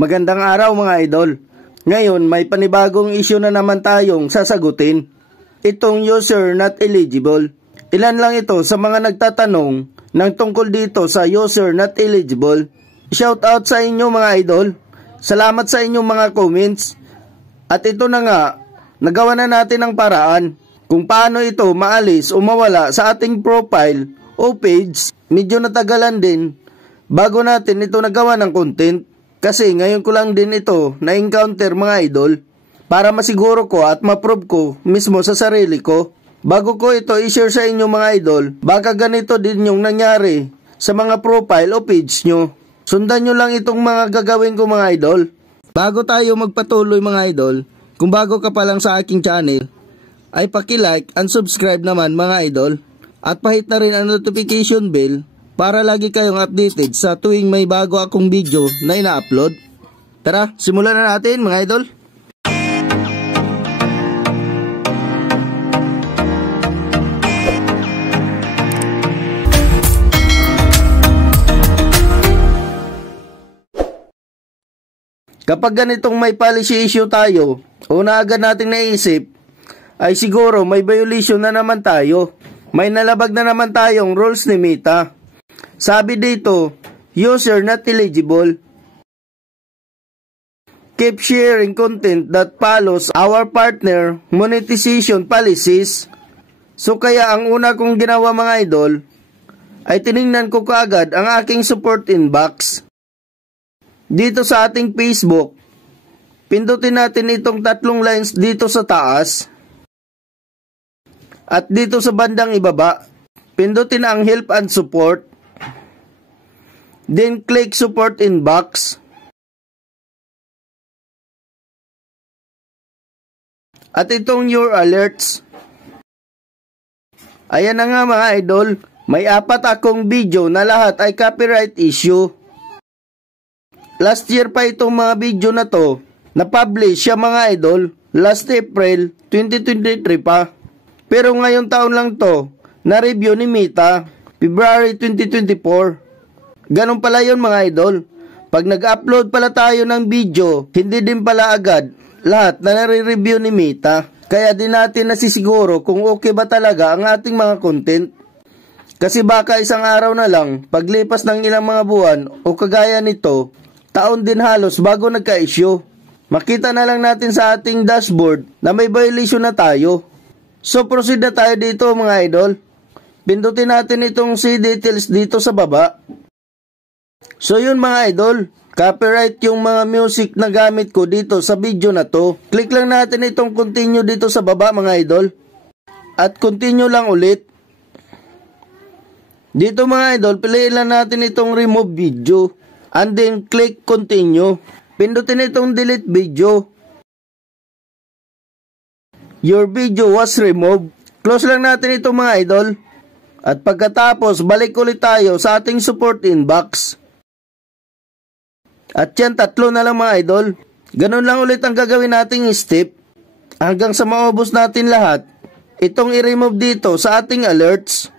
Magandang araw mga idol. Ngayon may panibagong issue na naman tayong sasagutin. Itong user not eligible. Ilan lang ito sa mga nagtatanong ng tungkol dito sa user not eligible. Shout out sa inyo mga idol. Salamat sa inyong mga comments. At ito na nga, nagawa na natin ang paraan kung paano ito maalis o mawala sa ating profile o page. Medyo natagalan din bago natin ito nagawa ng content. Kasi ngayon ko lang din ito na-encounter mga idol para masiguro ko at ma-prove ko mismo sa sarili ko. Bago ko ito i-share sa inyo mga idol, baka ganito din yung nangyari sa mga profile o page nyo. Sundan nyo lang itong mga gagawin ko mga idol. Bago tayo magpatuloy mga idol, kung bago ka pa lang sa aking channel, ay paki-like and subscribe naman mga idol. At pahit na rin ang notification bell para lagi kayong updated sa tuwing may bago akong video na ina-upload. Tara, simulan na natin mga idol. Kapag ganitong may policy issue tayo, una agad nating naisip, ay siguro may violation na naman tayo. May nalabag na naman tayong rules ni Meta. Sabi dito, user not eligible. Keep sharing content that follows our partner monetization policies. So kaya ang una kong ginawa mga idol, ay tiningnan ko kaagad ang aking support inbox. Dito sa ating Facebook, pindutin natin itong tatlong lines dito sa taas. At dito sa bandang ibaba, pindutin ang help and support. Then click support inbox. At itong your alerts. Ayan na nga mga idol, may 4 akong video na lahat ay copyright issue. Last year pa itong mga video na to, na-publish siya mga idol, last April 2023 pa. Pero ngayong taon lang to, na-review ni Meta, February 2024. Ganun pala yun mga idol. Pag nag-upload pala tayo ng video, hindi din pala agad lahat na nare-review ni Meta. Kaya din natin nasisiguro kung okay ba talaga ang ating mga content. Kasi baka isang araw na lang, paglipas ng ilang mga buwan o kagaya nito, taon din halos bago nagka-issue. Makita na lang natin sa ating dashboard na may violation na tayo. So proceed na tayo dito mga idol. Pindutin natin itong see details dito sa baba. So yun mga idol, copyright yung mga music na gamit ko dito sa video na to. Click lang natin itong continue dito sa baba mga idol. At continue lang ulit. Dito mga idol, piliin lang natin itong remove video. And then click continue. Pindutin itong delete video. Your video was removed. Close lang natin ito mga idol. At pagkatapos, balik ulit tayo sa ating support inbox. At yan, 3 na lang mga idol. Ganun lang ulit ang gagawin nating step. Hanggang sa maubos natin lahat. Itong i-remove dito sa ating alerts.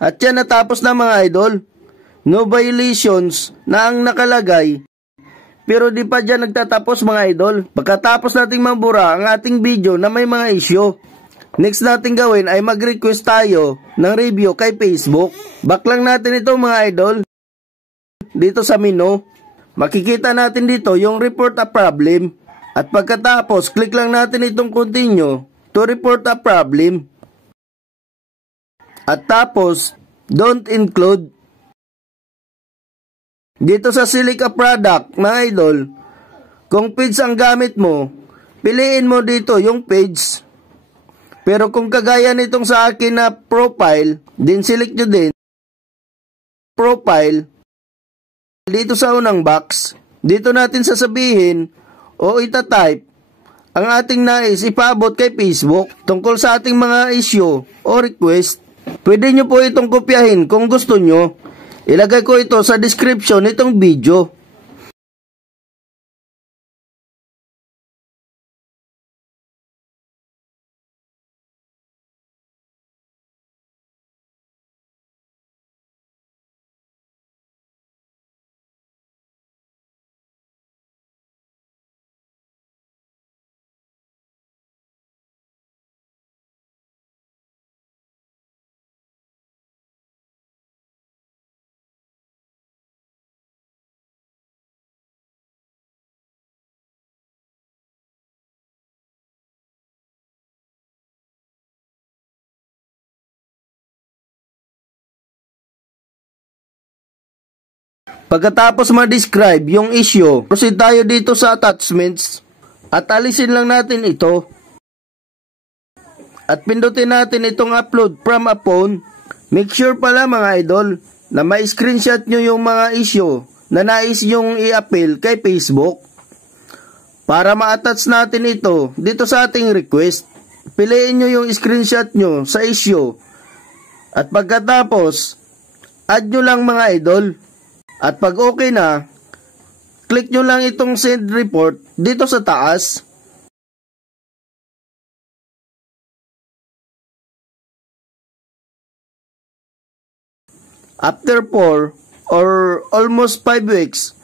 At yan, natapos na mga idol. No violations na ang nakalagay. Pero di pa dyan nagtatapos mga idol. Pagkatapos nating mabura ang ating video na may mga issue, next natin gawin ay mag-request tayo ng review kay Facebook. Back lang natin ito mga idol. Dito sa menu, makikita natin dito yung report a problem. At pagkatapos, click lang natin itong continue to report a problem. At tapos, don't include. Dito sa select a product, mga idol, kung page ang gamit mo, piliin mo dito yung page. Pero kung kagaya nitong sa akin na profile, din select nyo din profile. Dito sa unang box, dito natin sasabihin o itatype ang ating nais ipaabot kay Facebook tungkol sa ating mga issue o request. Pwede nyo po itong kopyahin kung gusto nyo. Ilagay ko ito sa description nitong video. Pagkatapos ma-describe yung issue, proceed tayo dito sa attachments at alisin lang natin ito. At pindutin natin itong upload from a phone. Make sure pala mga idol na may screenshot nyo yung mga issue na nais yung i-appeal kay Facebook. Para ma-attach natin ito dito sa ating request, piliin nyo yung screenshot nyo sa issue. At pagkatapos, add nyo lang mga idol. At pag okay na, click nyo lang itong send report dito sa taas. After 4 or almost 5 weeks,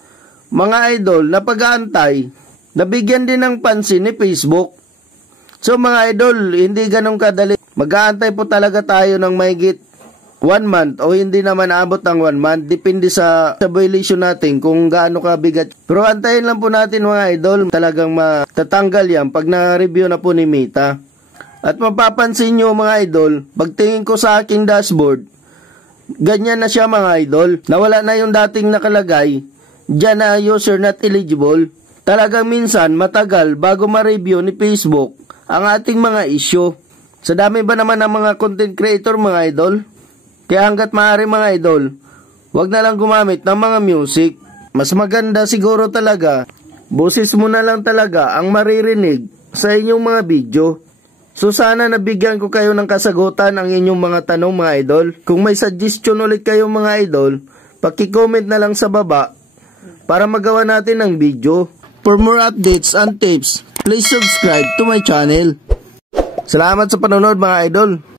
mga idol na pag-aantay, nabigyan din ng pansin ni Facebook. So mga idol, hindi ganun kadali. Mag-aantay po talaga tayo ng mahigit 1 month o hindi naman abot ng 1 month. Depende sa violation natin kung gaano kabigat. Pero antayin lang po natin mga idol. Talagang matatanggal yan pag na-review na po ni Meta. At mapapansin nyo mga idol, pagtingin ko sa aking dashboard, ganyan na siya mga idol. Nawala na yung dating nakalagay dyan na user not eligible. Talagang minsan matagal bago ma-review ni Facebook ang ating mga issue. Sa dami ba naman ng mga content creator mga idol? Kaya hanggat maaari mga idol, wag na lang gumamit ng mga music. Mas maganda siguro talaga, boses mo na lang talaga ang maririnig sa inyong mga video. So sana nabigyan ko kayo ng kasagutan ang inyong mga tanong mga idol. Kung may suggestion ulit kayo mga idol, paki-comment na lang sa baba para magawa natin ng video. For more updates and tips, please subscribe to my channel. Salamat sa panonood mga idol.